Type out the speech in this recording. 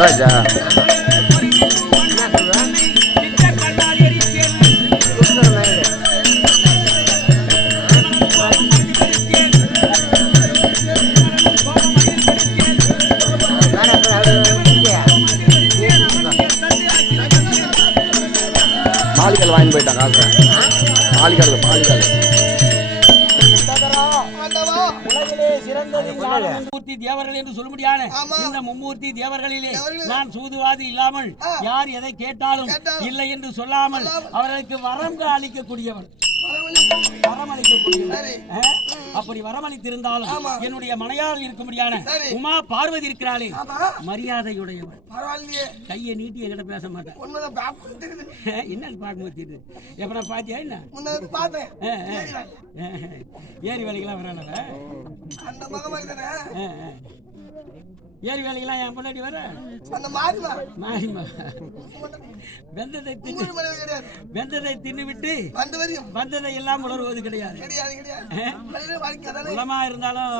ராஜா மாளிகள் வாங்கி போயிட்டாங்க மாளிகள் மும்மூர்த்தி தேவர்கள் என்று சொல்ல முடியாது. இந்த மும்மூர்த்தி தேவர்களிலே நான் சூதுவாதி இல்லாமல் யார் எதை கேட்டாலும் இல்லை என்று சொல்லாமல் அவர்களுக்கு வரம் அளிக்கக்கூடியவன். அப்படி வரமளித்திருந்தாலும் என்னுடைய மனையால் இருக்கும்படியான உமா பார்வதி இருக்கிறாளே மரியாதையுடையவன். கையை நீட்டி என்கிட்ட பேச மாட்டேன். என்ன பார்க்கும்போது எப்ப பாத்தியா என்ன ஏரி வேலைக்கெல்லாம் வரானவ ஏரி வேலைக்கெல்லாம் என் பொண்டாட்டி வர வெந்ததை தின்னு விட்டு வந்ததை எல்லாம் உணர்வது கிடையாது. இருந்தாலும்